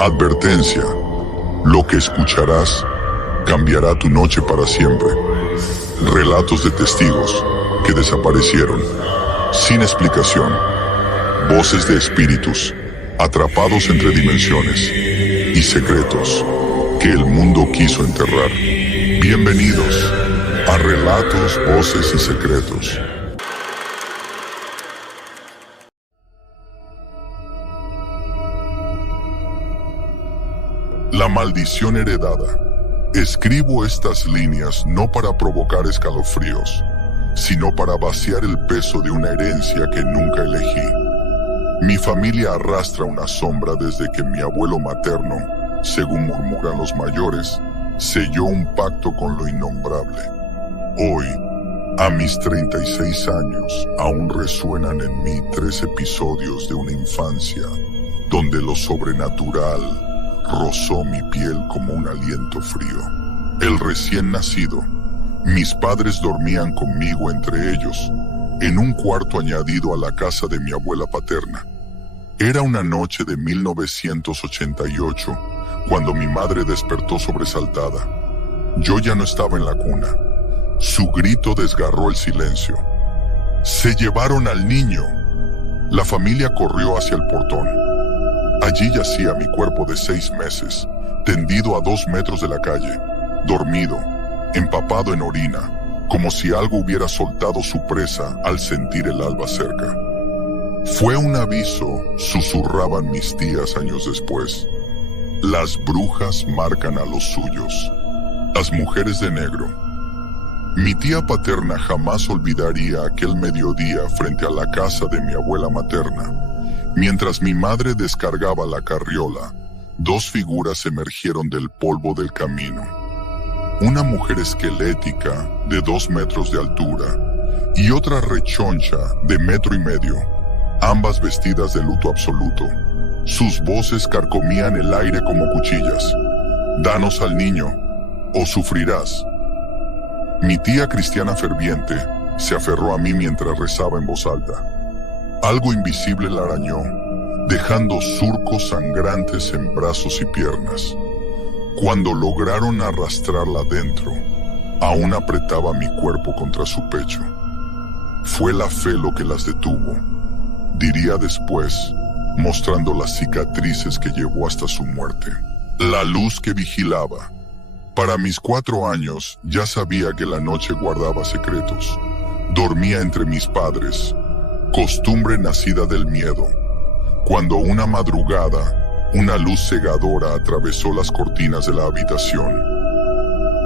Advertencia: lo que escucharás cambiará tu noche para siempre. Relatos de testigos que desaparecieron sin explicación. Voces de espíritus atrapados entre dimensiones y secretos que el mundo quiso enterrar. Bienvenidos a Relatos, Voces y Secretos. La maldición heredada. Escribo estas líneas no para provocar escalofríos, sino para vaciar el peso de una herencia que nunca elegí. Mi familia arrastra una sombra desde que mi abuelo materno, según murmuran los mayores, selló un pacto con lo innombrable. Hoy, a mis 36 años, aún resuenan en mí 3 episodios de una infancia donde lo sobrenatural rozó mi piel como un aliento frío. El recién nacido. Mis padres dormían conmigo entre ellos, en un cuarto añadido a la casa de mi abuela paterna. Era una noche de 1988, cuando mi madre despertó sobresaltada. Yo ya no estaba en la cuna. Su grito desgarró el silencio. ¡Se llevaron al niño! La familia corrió hacia el portón. Allí yacía mi cuerpo de 6 meses, tendido a 2 metros de la calle, dormido, empapado en orina, como si algo hubiera soltado su presa al sentir el alba cerca. Fue un aviso, susurraban mis tías años después. Las brujas marcan a los suyos. Las mujeres de negro. Mi tía paterna jamás olvidaría aquel mediodía frente a la casa de mi abuela materna. Mientras mi madre descargaba la carriola, 2 figuras emergieron del polvo del camino. Una mujer esquelética de 2 metros de altura y otra rechoncha de 1,5 metros, ambas vestidas de luto absoluto. Sus voces carcomían el aire como cuchillas. «Danos al niño, o sufrirás». Mi tía cristiana ferviente se aferró a mí mientras rezaba en voz alta. Algo invisible la arañó, dejando surcos sangrantes en brazos y piernas. Cuando lograron arrastrarla dentro, aún apretaba mi cuerpo contra su pecho. Fue la fe lo que las detuvo, diría después, mostrando las cicatrices que llevó hasta su muerte. La luz que vigilaba. Para mis 4 años ya sabía que la noche guardaba secretos. Dormía entre mis padres, costumbre nacida del miedo. Cuando una madrugada, una luz cegadora atravesó las cortinas de la habitación.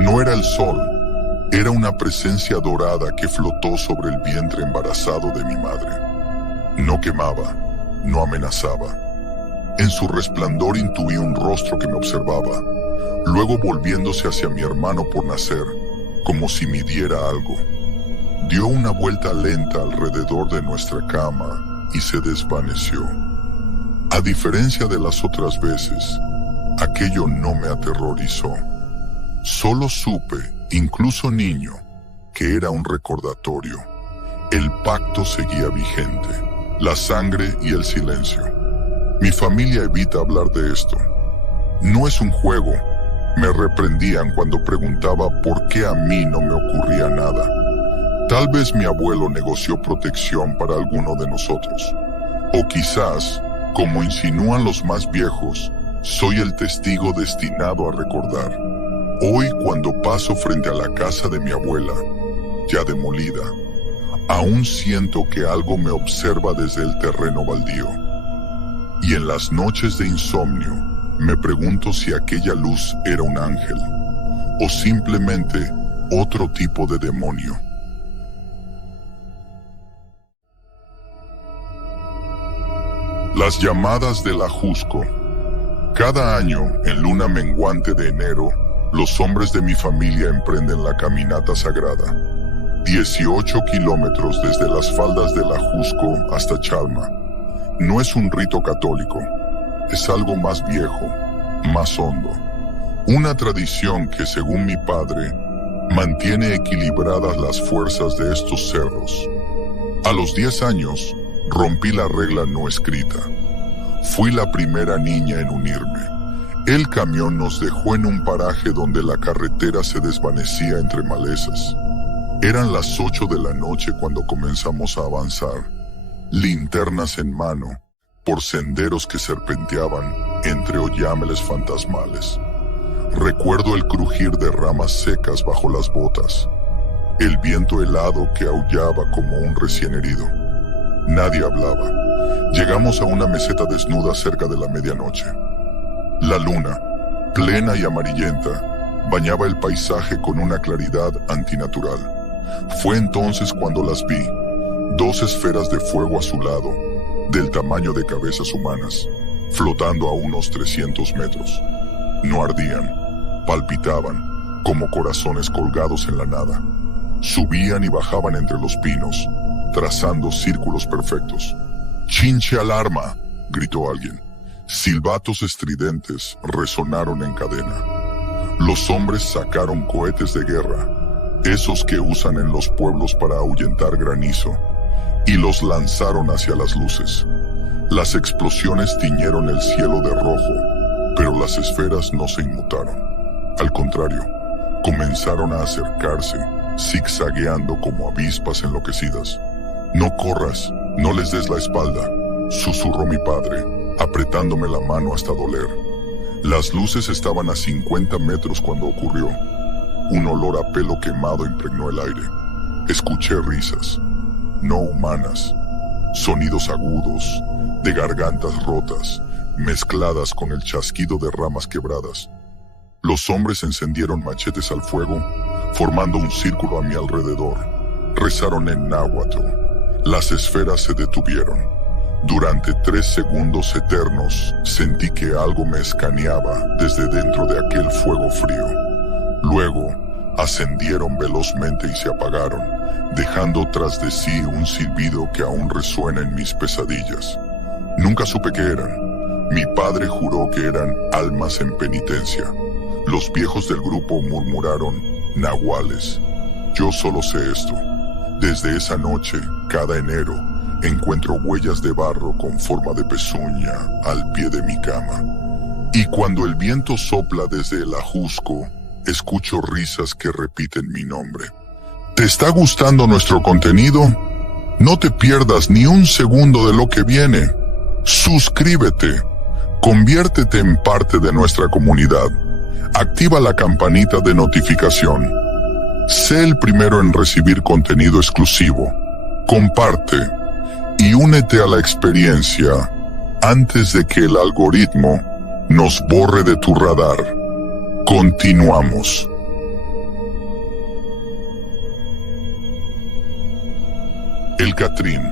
No era el sol, era una presencia dorada que flotó sobre el vientre embarazado de mi madre. No quemaba, no amenazaba. En su resplandor intuí un rostro que me observaba, luego volviéndose hacia mi hermano por nacer, como si midiera algo. Dio una vuelta lenta alrededor de nuestra cama y se desvaneció. A diferencia de las otras veces, aquello no me aterrorizó. Solo supe, incluso niño, que era un recordatorio. El pacto seguía vigente, la sangre y el silencio. Mi familia evita hablar de esto. No es un juego. Me reprendían cuando preguntaba por qué a mí no me ocurría nada. Tal vez mi abuelo negoció protección para alguno de nosotros. O quizás, como insinúan los más viejos, soy el testigo destinado a recordar. Hoy, cuando paso frente a la casa de mi abuela, ya demolida, aún siento que algo me observa desde el terreno baldío. Y en las noches de insomnio, me pregunto si aquella luz era un ángel, o simplemente otro tipo de demonio. Las llamadas del Ajusco. Cada año, en luna menguante de enero, los hombres de mi familia emprenden la caminata sagrada. 18 kilómetros desde las faldas del Ajusco hasta Chalma. No es un rito católico, es algo más viejo, más hondo. Una tradición que, según mi padre, mantiene equilibradas las fuerzas de estos cerros. A los 10 años, rompí la regla no escrita. Fui la primera niña en unirme, El camión nos dejó en un paraje donde la carretera se desvanecía entre malezas. Eran las 8 de la noche cuando comenzamos a avanzar, linternas en mano, por senderos que serpenteaban entre oyámeles fantasmales. Recuerdo el crujir de ramas secas bajo las botas, el viento helado que aullaba como un recién herido. Nadie hablaba. Llegamos a una meseta desnuda cerca de la medianoche. La luna, plena y amarillenta, bañaba el paisaje con una claridad antinatural. Fue entonces cuando las vi, 2 esferas de fuego azulado, del tamaño de cabezas humanas, flotando a unos 300 metros. No ardían, palpitaban, como corazones colgados en la nada. Subían y bajaban entre los pinos, trazando círculos perfectos. «¡Chinche alarma!», gritó alguien. Silbatos estridentes resonaron en cadena. Los hombres sacaron cohetes de guerra, esos que usan en los pueblos para ahuyentar granizo, y los lanzaron hacia las luces. Las explosiones tiñeron el cielo de rojo, pero las esferas no se inmutaron. Al contrario, comenzaron a acercarse, zigzagueando como avispas enloquecidas. «No corras, no les des la espalda», susurró mi padre, apretándome la mano hasta doler. Las luces estaban a 50 metros cuando ocurrió. Un olor a pelo quemado impregnó el aire. Escuché risas, no humanas, sonidos agudos, de gargantas rotas, mezcladas con el chasquido de ramas quebradas. Los hombres encendieron machetes al fuego, formando un círculo a mi alrededor. Rezaron en náhuatl. Las esferas se detuvieron. Durante 3 segundos eternos sentí que algo me escaneaba desde dentro de aquel fuego frío. Luego ascendieron velozmente y se apagaron, dejando tras de sí un silbido que aún resuena en mis pesadillas. Nunca supe qué eran. Mi padre juró que eran almas en penitencia. Los viejos del grupo murmuraron nahuales. Yo solo sé esto. Desde esa noche, cada enero, encuentro huellas de barro con forma de pezuña al pie de mi cama. Y cuando el viento sopla desde el ajusco, escucho risas que repiten mi nombre. ¿Te está gustando nuestro contenido? No te pierdas ni un segundo de lo que viene. Suscríbete. Conviértete en parte de nuestra comunidad. Activa la campanita de notificación. Sé el primero en recibir contenido exclusivo. Comparte y únete a la experiencia antes de que el algoritmo nos borre de tu radar. Continuamos. El Catrín.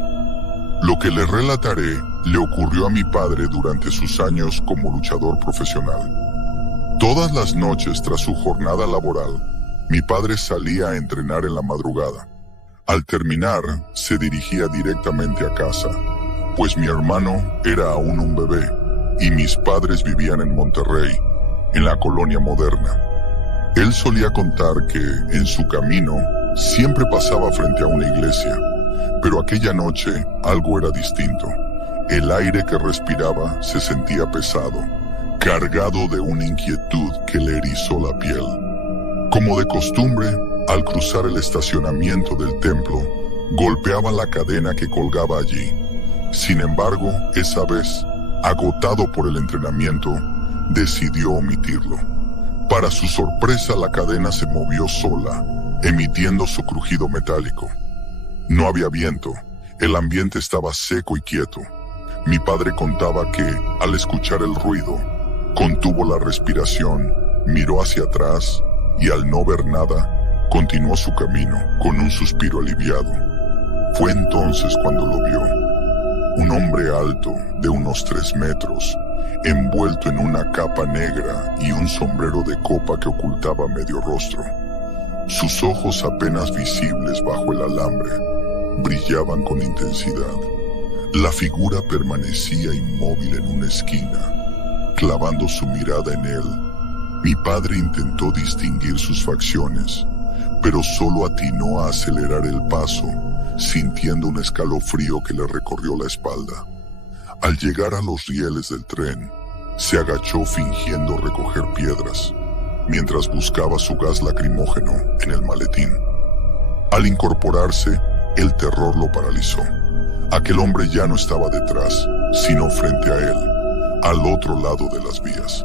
Lo que le relataré le ocurrió a mi padre durante sus años como luchador profesional. Todas las noches tras su jornada laboral, mi padre salía a entrenar en la madrugada. Al terminar, se dirigía directamente a casa, pues mi hermano era aún un bebé y mis padres vivían en Monterrey, en la colonia moderna. Él solía contar que, en su camino, siempre pasaba frente a una iglesia, pero aquella noche algo era distinto. El aire que respiraba se sentía pesado, cargado de una inquietud que le erizó la piel. Como de costumbre, al cruzar el estacionamiento del templo, golpeaba la cadena que colgaba allí. Sin embargo, esa vez, agotado por el entrenamiento, decidió omitirlo. Para su sorpresa, la cadena se movió sola, emitiendo su crujido metálico. No había viento, el ambiente estaba seco y quieto. Mi padre contaba que, al escuchar el ruido, contuvo la respiración, miró hacia atrás y al no ver nada, continuó su camino con un suspiro aliviado. Fue entonces cuando lo vio. Un hombre alto, de unos 3 metros, envuelto en una capa negra y un sombrero de copa que ocultaba medio rostro. Sus ojos, apenas visibles bajo el alambre, brillaban con intensidad. La figura permanecía inmóvil en una esquina, clavando su mirada en él. Mi padre intentó distinguir sus facciones, pero solo atinó a acelerar el paso, sintiendo un escalofrío que le recorrió la espalda. Al llegar a los rieles del tren, se agachó fingiendo recoger piedras, mientras buscaba su gas lacrimógeno en el maletín. Al incorporarse, el terror lo paralizó. Aquel hombre ya no estaba detrás, sino frente a él, al otro lado de las vías.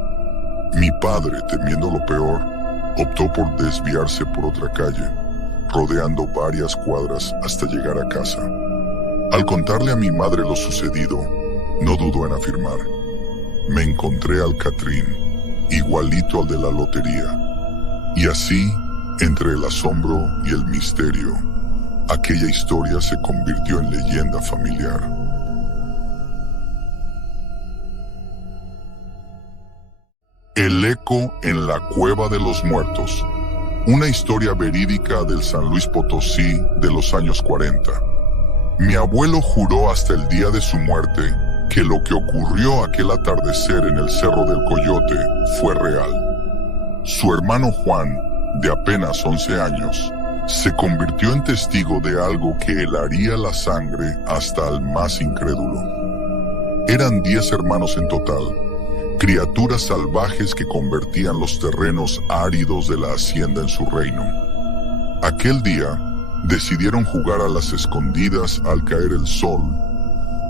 Mi padre, temiendo lo peor, optó por desviarse por otra calle, rodeando varias cuadras hasta llegar a casa. Al contarle a mi madre lo sucedido, no dudó en afirmar: me encontré al Catrín, igualito al de la lotería. Y así, entre el asombro y el misterio, aquella historia se convirtió en leyenda familiar. El eco en la Cueva de los Muertos. Una historia verídica del San Luis Potosí de los años 40. Mi abuelo juró hasta el día de su muerte que lo que ocurrió aquel atardecer en el Cerro del Coyote fue real. Su hermano Juan, de apenas 11 años, se convirtió en testigo de algo que helaría la sangre hasta al más incrédulo. Eran 10 hermanos en total, criaturas salvajes que convertían los terrenos áridos de la hacienda en su reino. Aquel día, decidieron jugar a las escondidas al caer el sol,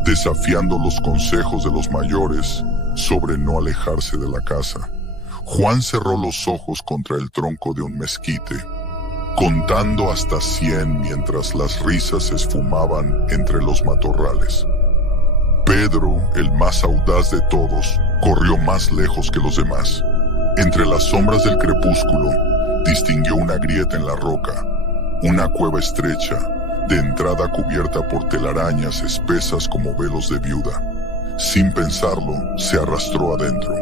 desafiando los consejos de los mayores sobre no alejarse de la casa. Juan cerró los ojos contra el tronco de un mezquite, contando hasta 100 mientras las risas se esfumaban entre los matorrales. Pedro, el más audaz de todos, corrió más lejos que los demás. Entre las sombras del crepúsculo, distinguió una grieta en la roca, una cueva estrecha, de entrada cubierta por telarañas espesas como velos de viuda. Sin pensarlo, se arrastró adentro.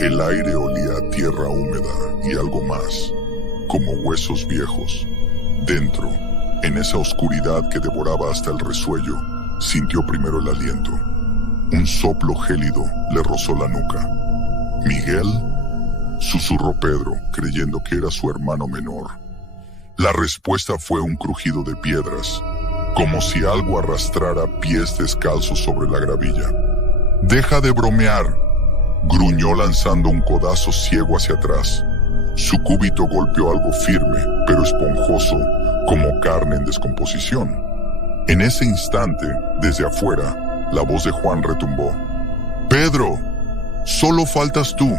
El aire olía a tierra húmeda y algo más, como huesos viejos. Dentro, en esa oscuridad que devoraba hasta el resuello, sintió primero el aliento. Un soplo gélido le rozó la nuca. «¿Miguel?», susurró Pedro, creyendo que era su hermano menor. La respuesta fue un crujido de piedras, como si algo arrastrara pies descalzos sobre la gravilla. «¡Deja de bromear!», gruñó lanzando un codazo ciego hacia atrás. Su cúbito golpeó algo firme, pero esponjoso, como carne en descomposición. En ese instante, desde afuera, la voz de Juan retumbó. «¡Pedro! ¡Solo faltas tú!».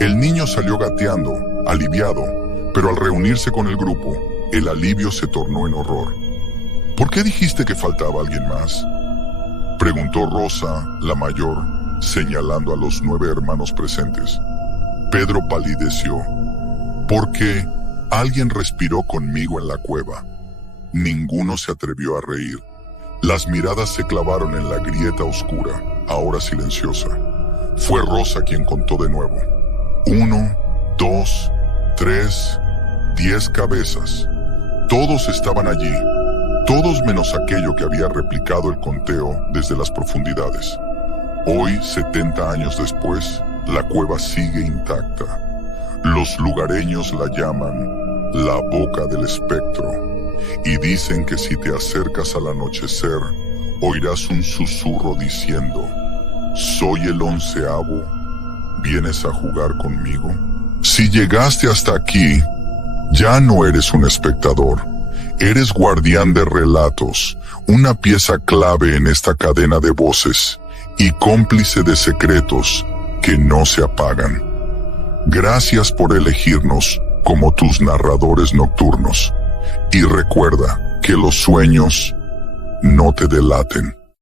El niño salió gateando, aliviado, pero al reunirse con el grupo, el alivio se tornó en horror. «¿Por qué dijiste que faltaba alguien más?», preguntó Rosa, la mayor, señalando a los 9 hermanos presentes. Pedro palideció. «Porque alguien respiró conmigo en la cueva». Ninguno se atrevió a reír. Las miradas se clavaron en la grieta oscura, ahora silenciosa. Fue Rosa quien contó de nuevo. 1, 2, 3, 10 cabezas. Todos estaban allí, todos menos aquello que había replicado el conteo desde las profundidades. Hoy, 70 años después, la cueva sigue intacta. Los lugareños la llaman la boca del espectro. Y dicen que si te acercas al anochecer, oirás un susurro diciendo: «Soy el 11avo, ¿vienes a jugar conmigo?». Si llegaste hasta aquí, ya no eres un espectador, eres guardián de relatos, una pieza clave en esta cadena de voces y cómplice de secretos que no se apagan. Gracias por elegirnos como tus narradores nocturnos. Y recuerda que los sueños no te delaten.